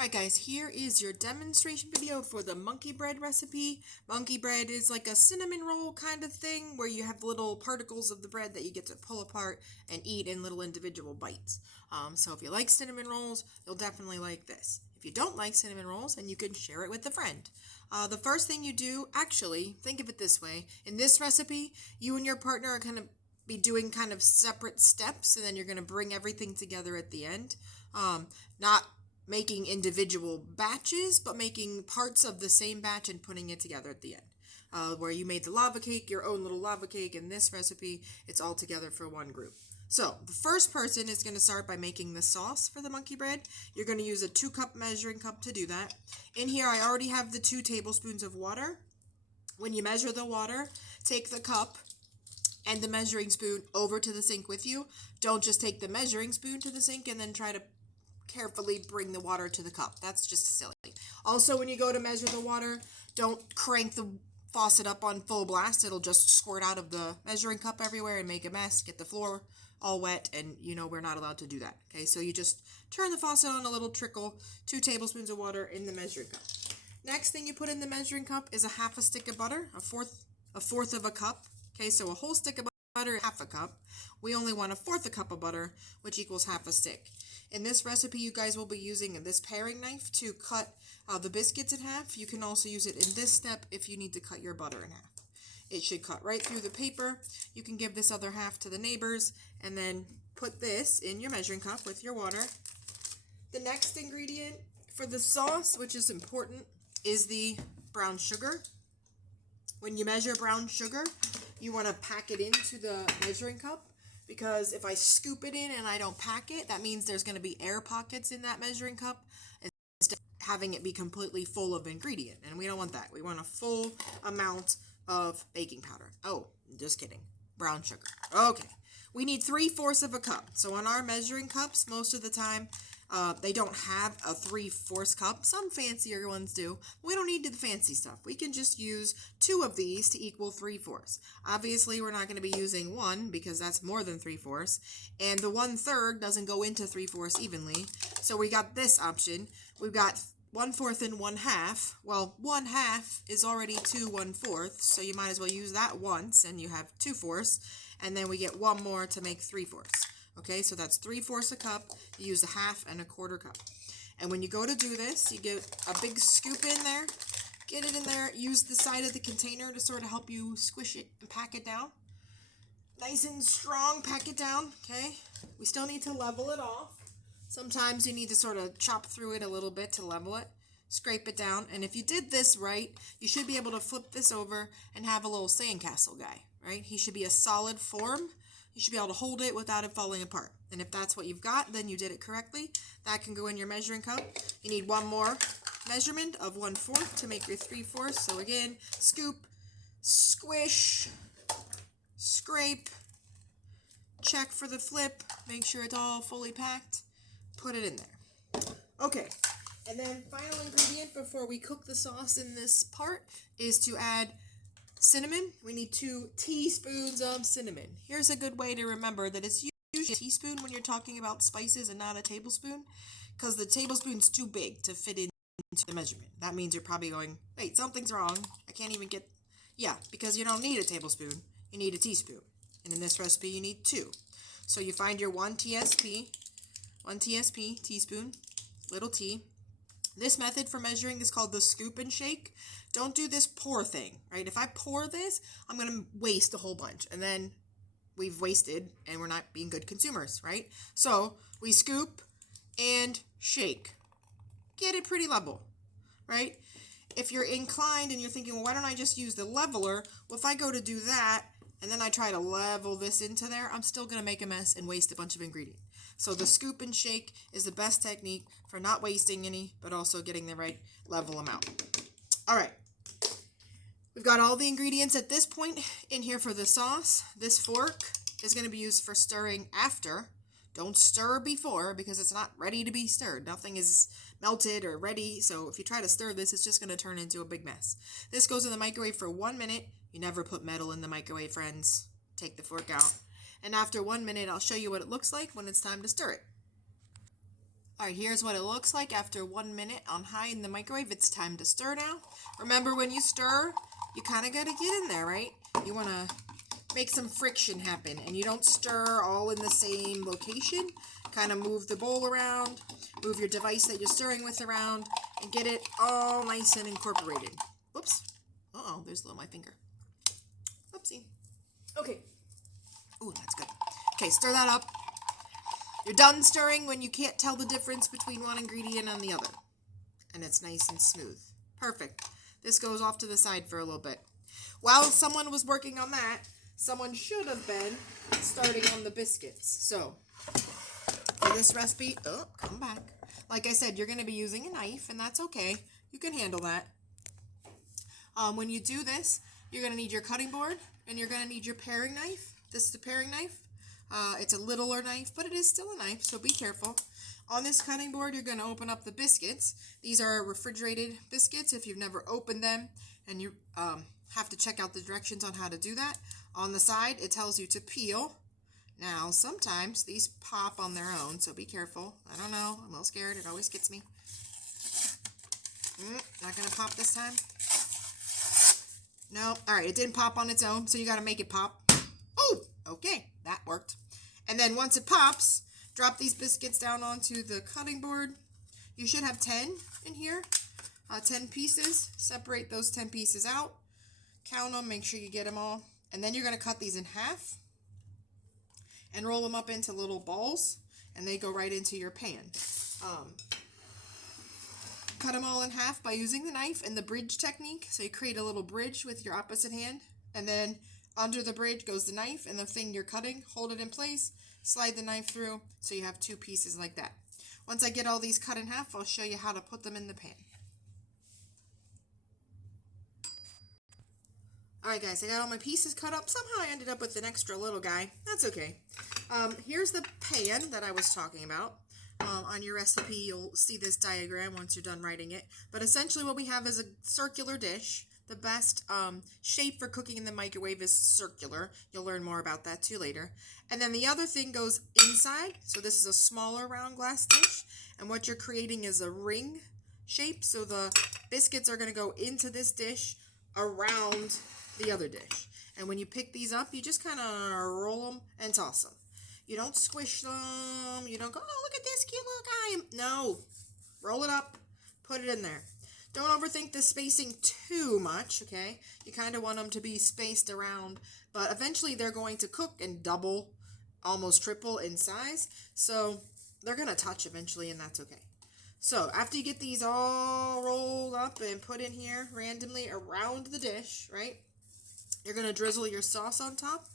Alright guys, here is your demonstration video for the monkey bread recipe. Monkey bread is like a cinnamon roll kind of thing where you have little particles of the bread that you get to pull apart and eat in little individual bites. So if you like cinnamon rolls, you'll definitely like this. If you don't like cinnamon rolls, then you can share it with a friend. The first thing you do, actually, think of it this way. In this recipe, you and your partner are going to be doing kind of separate steps, and then you're going to bring everything together at the end. Not making individual batches, but making parts of the same batch and putting it together at the end. Where you made the lava cake, your own little lava cake, in this recipe, it's all together for one group. So, the first person is going to start by making the sauce for the monkey bread. You're going to use a 2-cup measuring cup to do that. In here, I already have the 2 tablespoons of water. When you measure the water, take the cup and the measuring spoon over to the sink with you. Don't just take the measuring spoon to the sink and then try to carefully bring the water to the cup. That's just silly. Also, when you go to measure the water, don't crank the faucet up on full blast. It'll just squirt out of the measuring cup everywhere and make a mess, get the floor all wet, and you know we're not allowed to do that. Okay, so you just turn the faucet on a little trickle, 2 tablespoons of water in the measuring cup. Next thing you put in the measuring cup is a half a stick of butter, a fourth of a cup. Okay, so a whole stick of butter, half a cup. We only want a fourth a cup of butter, which equals half a stick. In this recipe, you guys will be using this paring knife to cut the biscuits in half. You can also use it in this step if you need to cut your butter in half. It should cut right through the paper. You can give this other half to the neighbors and then put this in your measuring cup with your water. The next ingredient for the sauce, which is important, is the brown sugar. When you measure brown sugar, you want to pack it into the measuring cup, because if I scoop it in and I don't pack it, that means there's going to be air pockets in that measuring cup instead of having it be completely full of ingredient. And we don't want that. We want a full amount of baking powder. Oh, just kidding. Brown sugar. Okay. We need 3/4 of a cup. So on our measuring cups, most of the time, they don't have a 3/4 cup. Some fancier ones do. We don't need the fancy stuff. We can just use 2 of these to equal 3/4. Obviously, we're not going to be using 1 because that's more than 3/4. And the 1/3 doesn't go into 3/4 evenly. So we got this option. We've got 1/4 and 1/2. Well, 1/2 is already 2 1/4. So you might as well use that once and you have 2/4. And then we get 1 more to make 3/4. Okay, so that's 3/4 a cup. You use a half and a 1/4 cup. And when you go to do this, you get a big scoop in there. Get it in there. Use the side of the container to sort of help you squish it and pack it down. Nice and strong, pack it down. Okay, we still need to level it off. Sometimes you need to sort of chop through it a little bit to level it. Scrape it down. And if you did this right, you should be able to flip this over and have a little sandcastle guy, right? He should be a solid form. You should be able to hold it without it falling apart. And if that's what you've got, then you did it correctly. That can go in your measuring cup. You need 1 more measurement of 1/4 to make your 3/4. So again, scoop, squish, scrape, check for the flip, make sure it's all fully packed, put it in there. Okay, and then final ingredient before we cook the sauce in this part is to add cinnamon. We need 2 teaspoons of cinnamon. Here's a good way to remember that it's usually a teaspoon when you're talking about spices and not a tablespoon, because the tablespoon's too big to fit into the measurement. That means you're probably going, wait, something's wrong. I can't even get... Yeah, because you don't need a tablespoon. You need a teaspoon. And in this recipe, you need 2. So you find your 1 TSP, teaspoon, little t. This method for measuring is called the scoop and shake. Don't do this pour thing, right? If I pour this, I'm going to waste a whole bunch. And then we've wasted and we're not being good consumers, right? So we scoop and shake. Get it pretty level, right? If you're inclined and you're thinking, well, why don't I just use the leveler? Well, if I go to do that and then I try to level this into there, I'm still going to make a mess and waste a bunch of ingredient. So the scoop and shake is the best technique for not wasting any, but also getting the right level amount. All right. We've got all the ingredients at this point in here for the sauce. This fork is going to be used for stirring after. Don't stir before because it's not ready to be stirred. Nothing is melted or ready. So if you try to stir this, it's just going to turn into a big mess. This goes in the microwave for 1 minute. You never put metal in the microwave, friends. Take the fork out. And after 1 minute, I'll show you what it looks like when it's time to stir it. Alright, here's what it looks like after 1 minute on high in the microwave. It's time to stir now. Remember, when you stir, you kind of got to get in there, right? You want to make some friction happen, and you don't stir all in the same location. Kind of move the bowl around, move your device that you're stirring with around, and get it all nice and incorporated. Whoops. Uh-oh, there's a little my finger. Oopsie. Okay. Ooh, that's good. Okay, stir that up. You're done stirring when you can't tell the difference between one ingredient and the other. And it's nice and smooth. Perfect. This goes off to the side for a little bit. While someone was working on that, someone should have been starting on the biscuits. So, for this recipe, come back. Like I said, you're going to be using a knife, and that's okay. You can handle that. When you do this, you're going to need your cutting board, and you're going to need your paring knife. This is the paring knife. It's a littler knife, but it is still a knife, so be careful. On this cutting board, you're going to open up the biscuits. These are refrigerated biscuits if you've never opened them, and you have to check out the directions on how to do that. On the side, it tells you to peel. Now, sometimes these pop on their own, so be careful. I don't know. I'm a little scared. It always gets me. Not going to pop this time. No. All right, it didn't pop on its own, so you got to make it pop. Oh, okay. That worked. And then once it pops, drop these biscuits down onto the cutting board. You should have 10 in here. 10 pieces. Separate those 10 pieces out. Count them. Make sure you get them all. And then you're going to cut these in half and roll them up into little balls, and they go right into your pan. Cut them all in half by using the knife and the bridge technique. So you create a little bridge with your opposite hand, and then under the bridge goes the knife and the thing you're cutting. Hold it in place, slide the knife through, so you have 2 pieces like that. Once I get all these cut in half, I'll show you how to put them in the pan. Alright guys, I got all my pieces cut up. Somehow I ended up with an extra little guy. That's okay. Here's the pan that I was talking about. On your recipe, you'll see this diagram once you're done writing it. But essentially what we have is a circular dish. The best shape for cooking in the microwave is circular. You'll learn more about that too later. And then the other thing goes inside. So this is a smaller round glass dish. And what you're creating is a ring shape. So the biscuits are going to go into this dish around the other dish. And when you pick these up, you just kind of roll them and toss them. You don't squish them. You don't go, oh, look at this cute little guy. No. Roll it up. Put it in there. Don't overthink the spacing too much, okay? You kind of want them to be spaced around, but eventually they're going to cook and double, almost triple in size. So they're going to touch eventually, and that's okay. So after you get these all rolled up and put in here randomly around the dish, right? You're going to drizzle your sauce on top,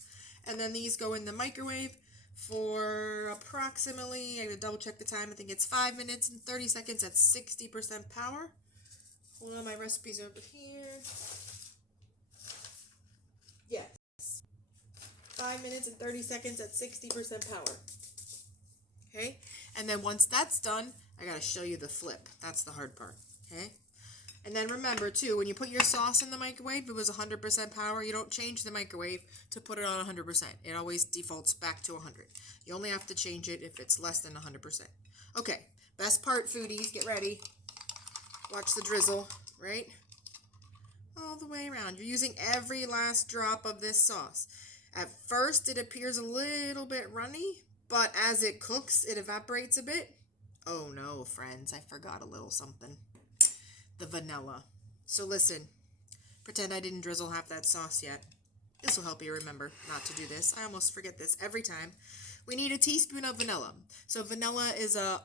and then these go in the microwave for approximately, I'm going to double check the time, I think it's 5 minutes and 30 seconds at 60% power. Hold on, my recipe's over here. Yes. 5 minutes and 30 seconds at 60% power. Okay? And then once that's done, I got to show you the flip. That's the hard part. Okay? And then remember, too, when you put your sauce in the microwave, it was 100% power. You don't change the microwave to put it on 100%. It always defaults back to 100. You only have to change it if it's less than 100%. Okay, best part, foodies, get ready. Watch the drizzle, right? All the way around. You're using every last drop of this sauce. At first, it appears a little bit runny, but as it cooks, it evaporates a bit. Oh no, friends, I forgot a little something. The vanilla. So listen, pretend I didn't drizzle half that sauce yet. This will help you remember not to do this. I almost forget this every time. We need a teaspoon of vanilla. So vanilla is a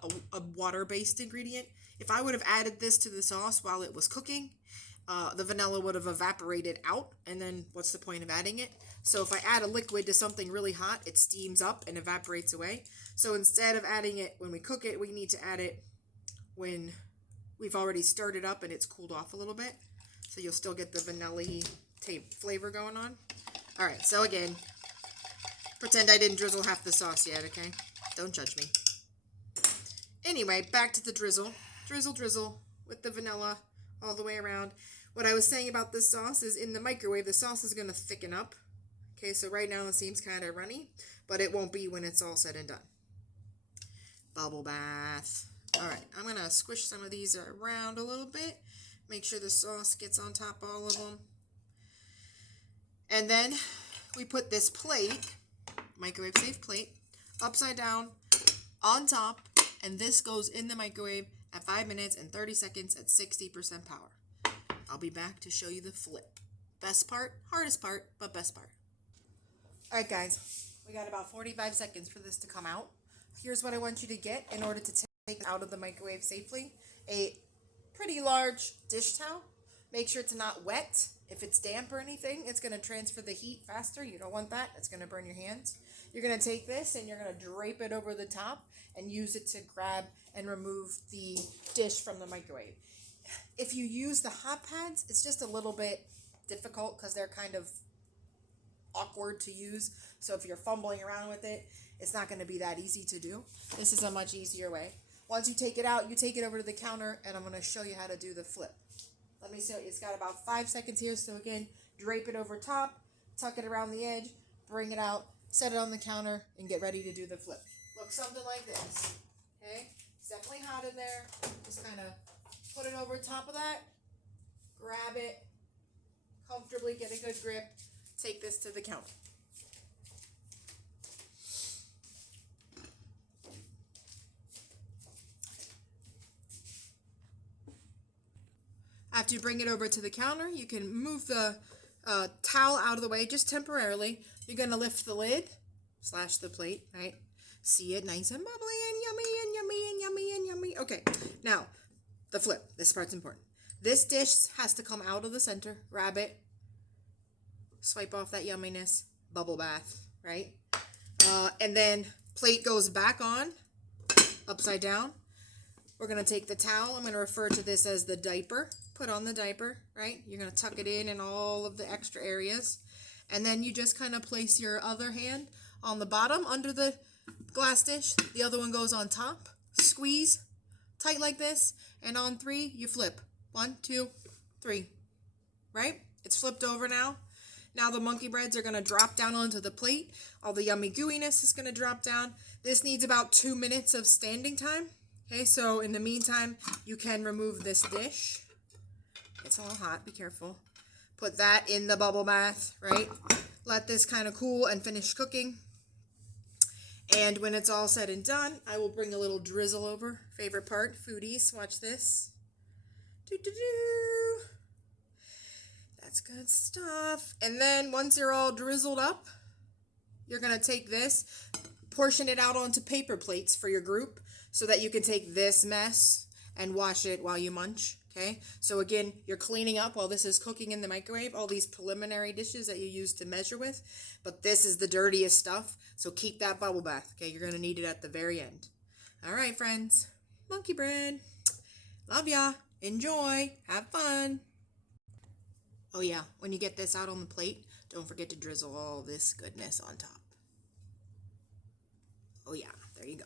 water-based ingredient. If I would have added this to the sauce while it was cooking, the vanilla would have evaporated out, and then what's the point of adding it? So if I add a liquid to something really hot, it steams up and evaporates away. So instead of adding it when we cook it, we need to add it when we've already stirred it up and it's cooled off a little bit. So you'll still get the vanilla-y flavor going on. All right, so again, pretend I didn't drizzle half the sauce yet, okay? Don't judge me. Anyway, back to the drizzle. Drizzle, drizzle with the vanilla all the way around. What I was saying about this sauce is in the microwave, the sauce is going to thicken up. Okay, so right now it seems kind of runny, but it won't be when it's all said and done. Bubble bath. Alright, I'm going to squish some of these around a little bit. Make sure the sauce gets on top of all of them. And then we put this plate, microwave safe plate, upside down, on top, and this goes in the microwave at 5 minutes and 30 seconds at 60% power. I'll be back to show you the flip. Best part, hardest part, but best part. Alright guys, we got about 45 seconds for this to come out. Here's what I want you to get in order to take it out of the microwave safely. A pretty large dish towel. Make sure it's not wet. If it's damp or anything, it's going to transfer the heat faster. You don't want that. It's going to burn your hands. You're going to take this and you're going to drape it over the top and use it to grab and remove the dish from the microwave. If you use the hot pads, it's just a little bit difficult because they're kind of awkward to use. So if you're fumbling around with it, it's not going to be that easy to do. This is a much easier way. Once you take it out, you take it over to the counter and I'm going to show you how to do the flip. Let me show you. It's got about 5 seconds here. So again, drape it over top, tuck it around the edge, bring it out, set it on the counter, and get ready to do the flip. Looks something like this. Okay? It's definitely hot in there. Just kind of put it over top of that, grab it, comfortably get a good grip, take this to the counter. After you bring it over to the counter, you can move the towel out of the way just temporarily. You're going to lift the lid, slash the plate, right? See it nice and bubbly and yummy and yummy and yummy and yummy. Okay, now the flip. This part's important. This dish has to come out of the center. Grab it. Swipe off that yumminess. Bubble bath, right? And then plate goes back on, upside down. We're going to take the towel. I'm going to refer to this as the diaper. Put on the diaper, right? You're going to tuck it in all of the extra areas. And then you just kind of place your other hand on the bottom under the glass dish. The other one goes on top. Squeeze tight like this. And on 3, you flip. 1, 2, 3. Right? It's flipped over now. Now the monkey breads are going to drop down onto the plate. All the yummy gooiness is going to drop down. This needs about 2 minutes of standing time. Okay, so in the meantime, you can remove this dish. It's all hot, be careful. Put that in the bubble bath, right? Let this kind of cool and finish cooking. And when it's all said and done, I will bring a little drizzle over. Favorite part, foodies, watch this. Doo-doo-doo. That's good stuff. And then once you're all drizzled up, you're going to take this, portion it out onto paper plates for your group so that you can take this mess and wash it while you munch. Okay, so again, you're cleaning up while this is cooking in the microwave, all these preliminary dishes that you use to measure with, but this is the dirtiest stuff, so keep that bubble bath. Okay, you're going to need it at the very end. All right, friends, monkey bread. Love ya. Enjoy. Have fun. Oh yeah, when you get this out on the plate, don't forget to drizzle all this goodness on top. Oh yeah, there you go.